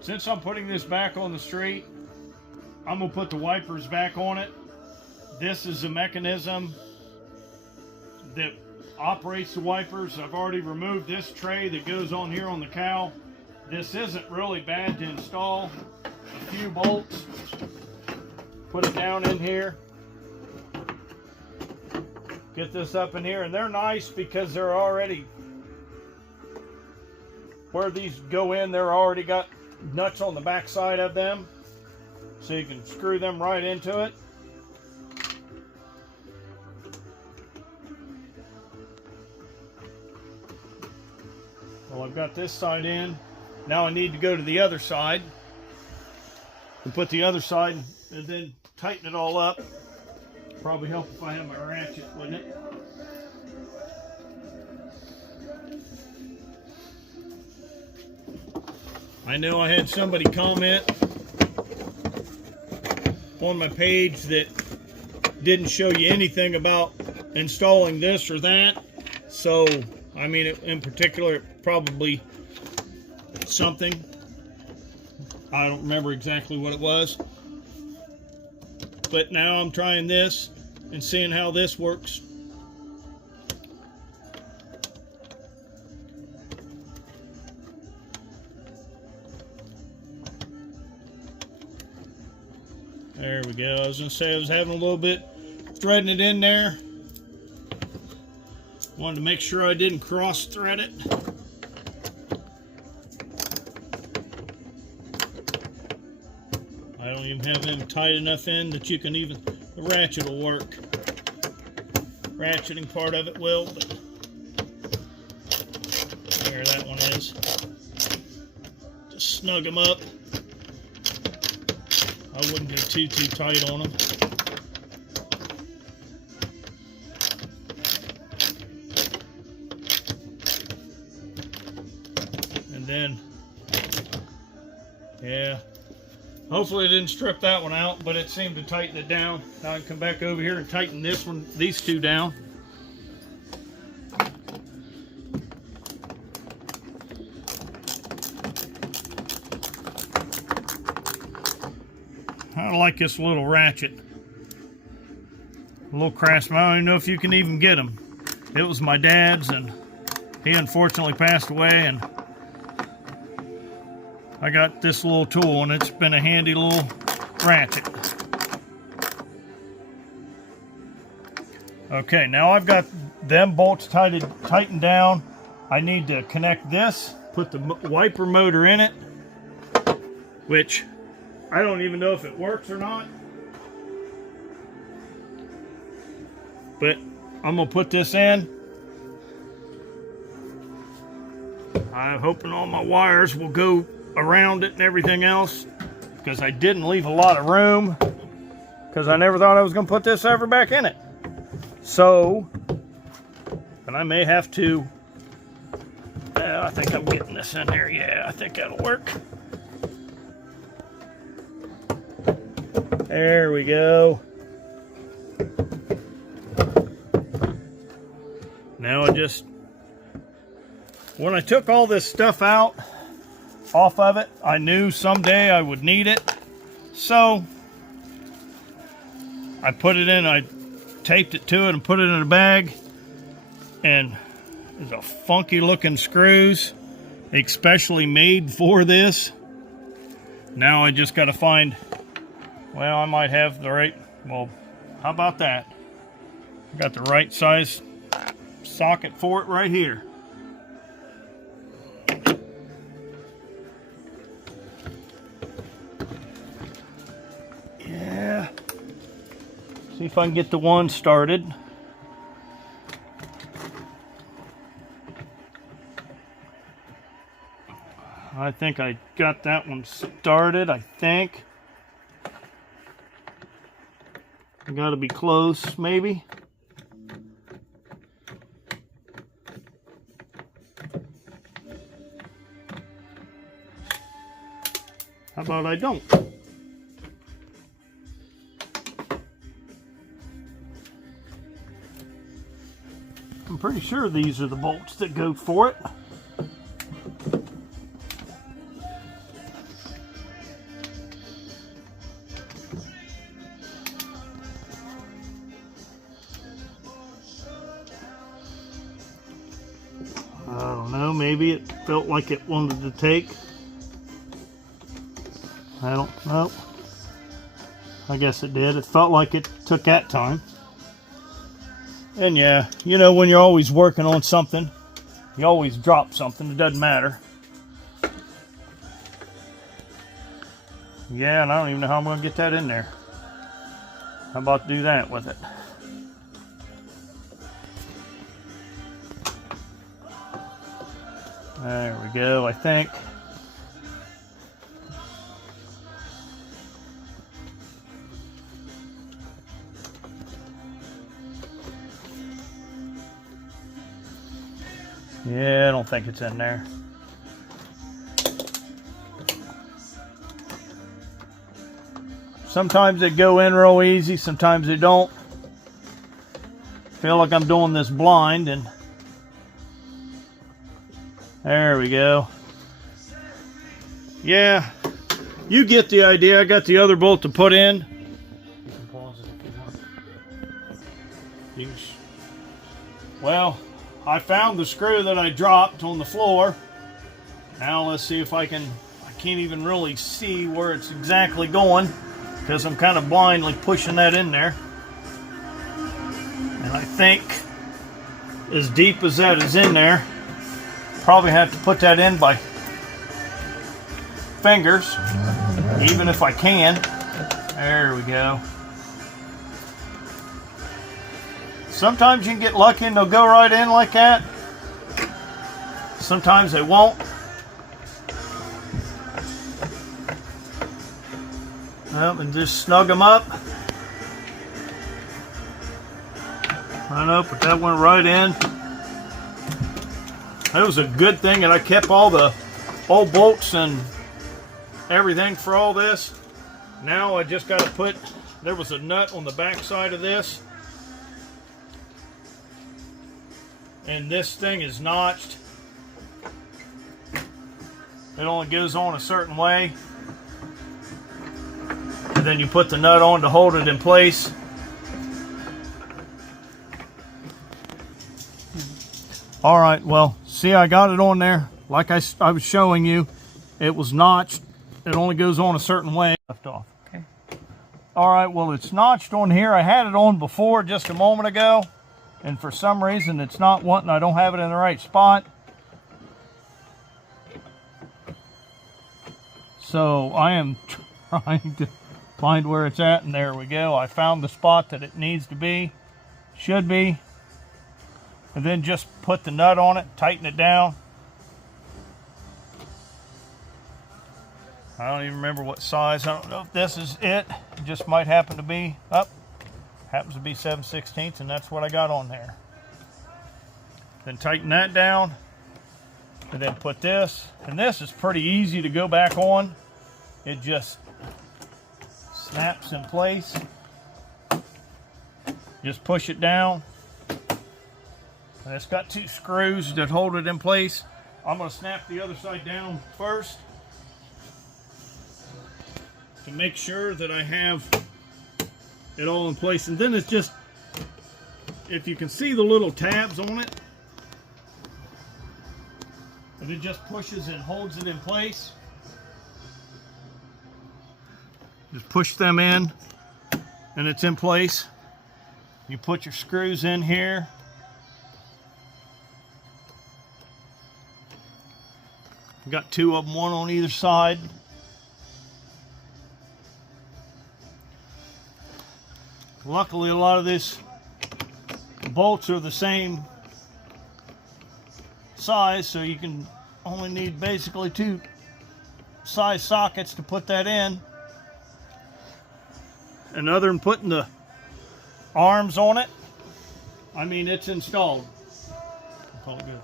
Since I'm putting this back on the street, I'm gonna put the wipers back on it. This is a mechanism that operates the wipers. I've already removed this tray that goes on here on the cowl. This isn't really bad to install. A few bolts, put it down in here, get this up in here, and they're nice because they're already, where these go in, they're already got nuts on the back side of them, so you can screw them right into it. Well, I've got this side in. Now I need to go to the other side and put the other side and then tighten it all up. Probably help if I have my ratchet, wouldn't it? I know I had somebody comment on my page that didn't show you anything about installing this or that. So, I mean, in particular, probably something. I don't remember exactly what it was. But now I'm trying this and seeing how this works. There we go. I was going to say I was having a little bit threading it in there. Wanted to make sure I didn't cross thread it. I don't even have them tight enough in that you can even, the ratchet will work. Ratcheting part of it will, but there that one is. Just snug them up. I wouldn't get too tight on them. And then, yeah. Hopefully it didn't strip that one out, but it seemed to tighten it down. Now I can come back over here and tighten this one, these two down. I like this little ratchet. A little Craftsman. I don't even know if you can even get them. It was my dad's, and he unfortunately passed away, and I got this little tool, and it's been a handy little ratchet. Okay, now I've got them bolts tightened down. I need to connect this, put the wiper motor in it, which I don't even know if it works or not. But I'm gonna put this in. I'm hoping all my wires will go around it and everything else, because I didn't leave a lot of room, because I never thought I was gonna put this ever back in it. So, and I may have to, I think I'm getting this in here. Yeah, I think that'll work. There we go. Now when I took all this stuff out off of it, I knew someday I would need it. So I put it in, I taped it to it and put it in a bag. And there's a funky looking screws, especially made for this. Now I just got to find, well, I might have the right, well, how about that? I got the right size socket for it right here. Yeah. See if I can get the one started. I think I got that one started, I think. I gotta be close, maybe. How about I don't? I'm pretty sure these are the bolts that go for it. maybe it felt like it wanted to take. I don't know. I guess it did. It felt like it took that time. And yeah, you know, when you're always working on something, you always drop something. It doesn't matter. Yeah, and I don't even know how I'm going to get that in there. How about do that with it? There we go, I think. Yeah, I don't think it's in there. Sometimes they go in real easy, sometimes they don't. Feel like I'm doing this blind, and there we go. Yeah, you get the idea. I got the other bolt to put in. You can pause it if you want. Well, I found the screw that I dropped on the floor. Now let's see if I can't even really see where it's exactly going, because I'm kind of blindly pushing that in there. And I think as deep as that is in there, probably have to put that in by fingers, even if I can. There we go. Sometimes you can get lucky and they'll go right in like that. Sometimes they won't. Well, and just snug them up. I know, but that went right in. It was a good thing that I kept all the old bolts and everything for all this. Now I just got to put, there was a nut on the back side of this. And this thing is notched. It only goes on a certain way. And then you put the nut on to hold it in place. All right, well, see, I got it on there. Like I was showing you, it was notched. It only goes on a certain way. Left off, okay. All right, well, it's notched on here. I had it on before just a moment ago, and for some reason it's not wanting, I don't have it in the right spot. So I am trying to find where it's at, and there we go. I found the spot that it needs to be, should be. And then just put the nut on it, tighten it down. I don't even remember what size. I don't know if this is it. It just might happen to be up. Happens to be 7/16, and that's what I got on there. Then tighten that down. And then put this. And this is pretty easy to go back on. It just snaps in place. Just push it down. And it's got 2 screws that hold it in place. I'm going to snap the other side down first to make sure that I have it all in place. And then it's just, if you can see the little tabs on it, and it just pushes and holds it in place. Just push them in and it's in place. You put your screws in here. Got 2 of them, one on either side. Luckily, a lot of these bolts are the same size, so you can only need basically 2 size sockets to put that in. And other than putting the arms on it, I mean, it's installed. I'll call it good.